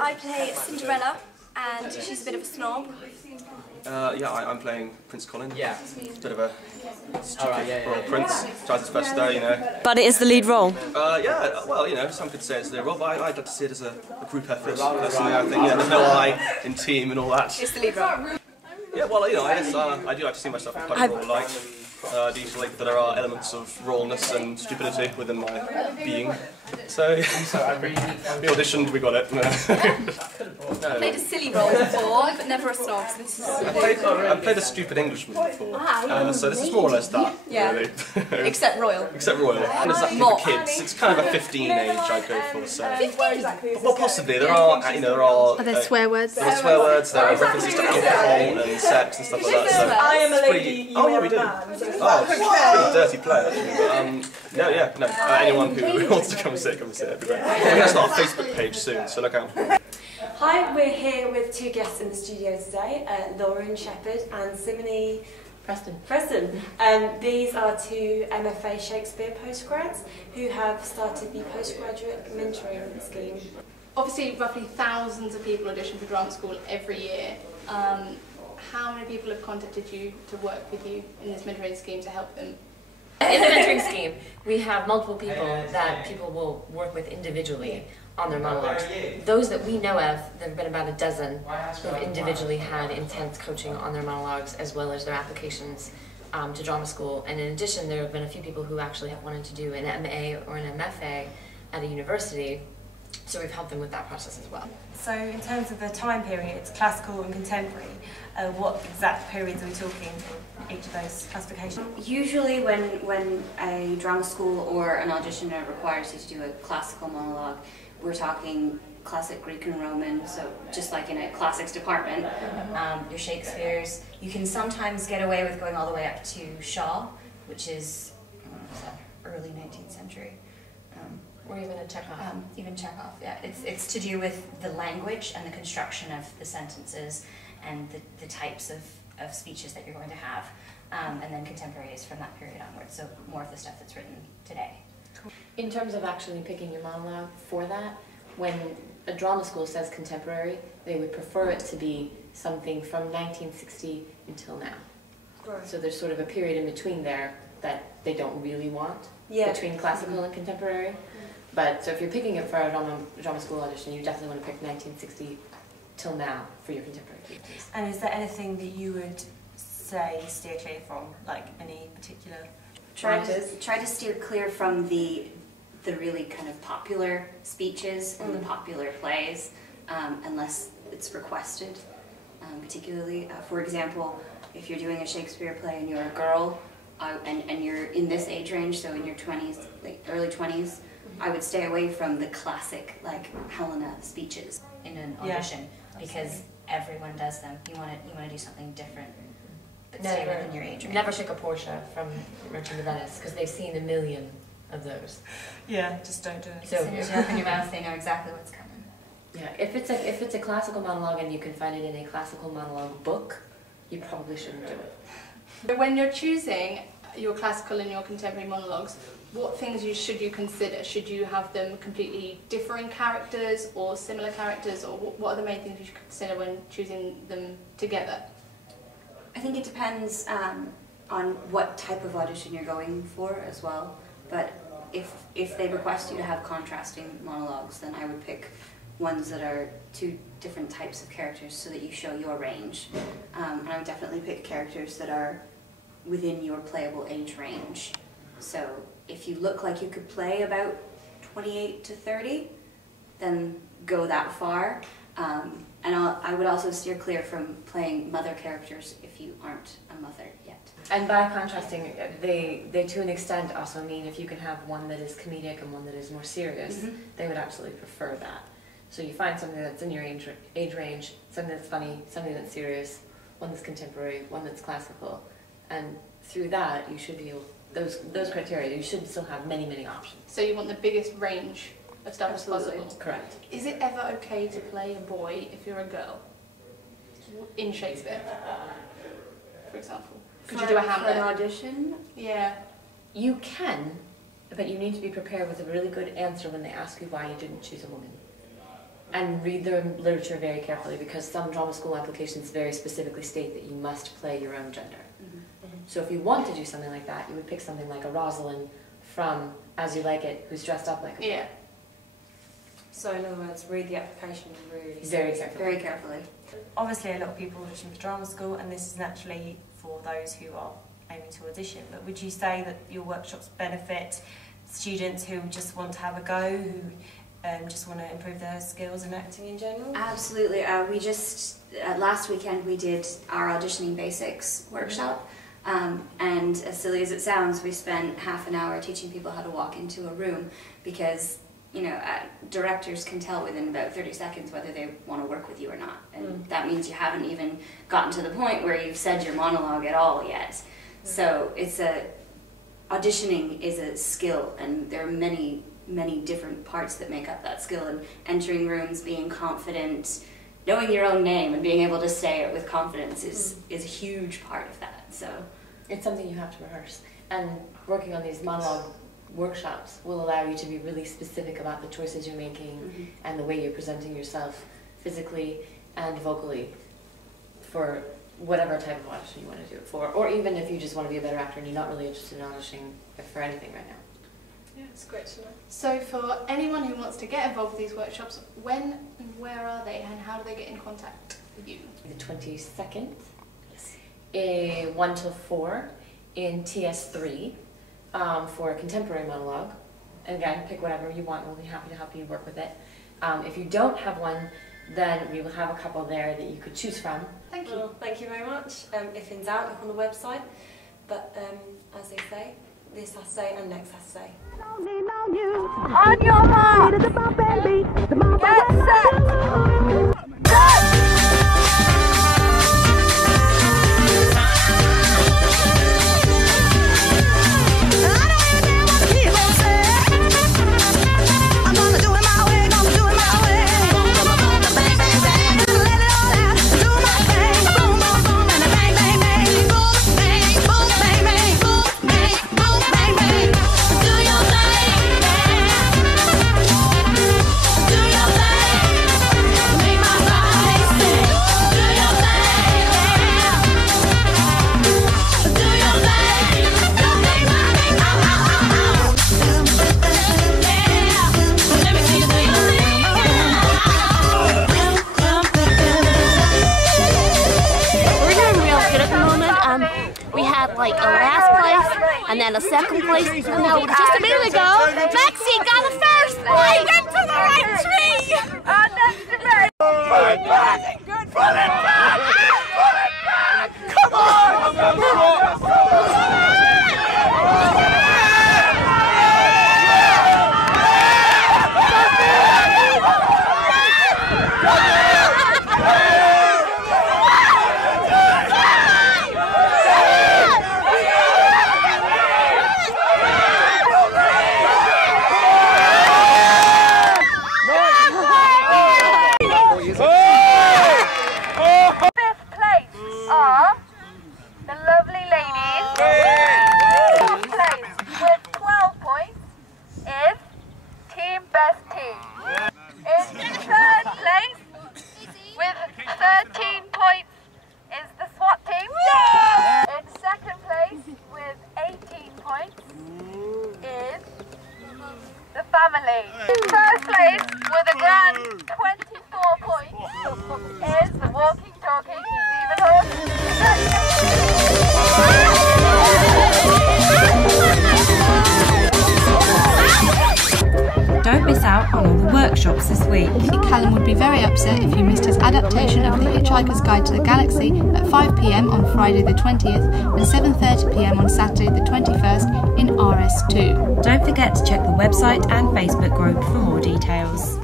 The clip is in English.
I play Cinderella, and she's a bit of a snob. Yeah, I'm playing Prince Colin. Yeah. Bit of a stupid royal prince. Tries his best there, you know. But it is the lead role. Yeah, well, you know, some could say it's the lead role, but I'd like to see it as a group effort. Personally, I think, yeah, there's no I in team and all that. It's the lead role. Yeah, well, you know, I guess I do like to see myself in quite a role like. I do feel like there are elements of rawness and stupidity within my being. So, we auditioned, we got it. I played a silly role before, but never a snob. So this is I've played a stupid Englishman before, so this is more or less that, really. Except royal. Except royal. And it's actually for kids. It's kind of a 15 age I'd go for. So. 15? Well, possibly. There are, you know, there are. Are there swear words? There are swear words. There are references to alcohol and sex and stuff like that. So I am a lady. oh yeah, we do. Oh, it's a pretty dirty play actually. But, no. Anyone who wants to come and see it, it'd be great. We're going to start a Facebook page soon, so look out. Hi, we're here with two guests in the studio today, Lauren Shepherd and Simone Preston. These are two MFA Shakespeare postgrads who have started the postgraduate mentoring scheme. Obviously, roughly thousands of people audition for drama school every year. How many people have contacted you to work with you in this mentoring scheme to help them? In the mentoring scheme, we have multiple people that people will work with individually on their monologues. Those that we know of, there have been about a dozen who have individually had intense coaching on their monologues as well as their applications to drama school. And in addition, there have been a few people who actually have wanted to do an MA or an MFA at a university, so we've helped them with that process as well. So in terms of the time periods, classical and contemporary, what exact periods are we talking in each of those classifications? Usually when a drama school or an auditioner requires you to do a classical monologue, we're talking classic Greek and Roman, so just like in a classics department. Your Shakespeare's. You can sometimes get away with going all the way up to Shaw, which is early 19th century. Or even a Chekhov. Even Chekhov, yeah. It's to do with the language and the construction of the sentences and the types of speeches that you're going to have. And then contemporary is from that period onwards, so more of the stuff that's written today. In terms of actually picking your monologue for that, when a drama school says contemporary, they would prefer it to be something from 1960 until now. Right. So there's sort of a period in between there that they don't really want, between classical and contemporary. But so if you're picking it for a drama school audition, you definitely want to pick 1960 till now for your contemporary pieces. And is there anything that you would say steer clear from, like any particular Try to steer clear from the really kind of popular speeches and the popular plays, unless it's requested. Particularly, for example, if you're doing a Shakespeare play and you're a girl, and you're in this age range, so in your 20s, like early 20s, I would stay away from the classic, like, Helena speeches in an audition, because everyone does them. You want to do something different, but stay within your age range. Never pick a Portia from Merchant of Venice, because they've seen a million of those. Yeah, just don't do it. So as you open your mouth, they know exactly what's coming. Yeah, if it's a classical monologue and you can find it in a classical monologue book, you probably shouldn't do it. When you're choosing your classical and your contemporary monologues, what things should you consider? Should you have them completely differing characters or similar characters, or what are the main things you should consider when choosing them together? I think it depends on what type of audition you're going for as well, but if they request you to have contrasting monologues, then I would pick ones that are two different types of characters so that you show your range. And I would definitely pick characters that are within your playable age range. So if you look like you could play about 28 to 30, then go that far. And I would also steer clear from playing mother characters if you aren't a mother yet. And by contrasting, they to an extent also mean if you can have one that is comedic and one that is more serious, they would absolutely prefer that. So you find something that's in your age range, something that's funny, something that's serious, one that's contemporary, one that's classical, and through that you should be able, those criteria, you should still have many, many options. So you want the biggest range of stuff as possible? Correct. Is it ever okay to play a boy if you're a girl? In Shakespeare, for example? Could you do a Hamlet? For an audition? Yeah. You can, but you need to be prepared with a really good answer when they ask you why you didn't choose a woman. and read the literature very carefully, because some drama school applications very specifically state that you must play your own gender. So if you want to do something like that, you would pick something like a Rosalind from As You Like It, who's dressed up like a boy. Yeah. So in other words, read the application really Very carefully. Very carefully. Obviously a lot of people audition for drama school, and this is naturally for those who are aiming to audition, but would you say that your workshops benefit students who just want to have a go, who just want to improve their skills in acting in general? Absolutely. We just, last weekend we did our auditioning basics workshop, and as silly as it sounds, we spent half an hour teaching people how to walk into a room, because you know, directors can tell within about 30 seconds whether they want to work with you or not, and that means you haven't even gotten to the point where you've said your monologue at all yet. So it's auditioning is a skill, and there are many different parts that make up that skill, and entering rooms, being confident, knowing your own name and being able to say it with confidence is a huge part of that. So it's something you have to rehearse, and working on these monologue workshops will allow you to be really specific about the choices you're making and the way you're presenting yourself physically and vocally for whatever type of audition you want to do it for, or even if you just want to be a better actor and you're not really interested in auditioning for anything right now. Yeah, it's great to know. So for anyone who wants to get involved with these workshops, when and where are they, and how do they get in contact with you? The 22nd, 1 till 4 in TS3 for a contemporary monologue. And again, pick whatever you want, we'll be happy to help you work with it. If you don't have one, then we will have a couple there that you could choose from. Thank you. Well, thank you very much. If in doubt, look on the website. But as they say, this Saturday and next Saturday. On your mark, get set, like a last place, and then a second place. No, just a minute ago, Maxie got a first place! We went to the right tree! Pull it back! Pull it back! Pull it back! Come on! First place with a grand 24 points is the walking, talking Stephen Horton. Don't miss out on all the workshops this week. Callum would be very upset if you missed his adaptation of The Hitchhiker's Guide to the Galaxy at 5 PM on Friday the 20th and 7:30 PM on Saturday the 21st in RS2. Don't forget to check the website and Facebook group for more details.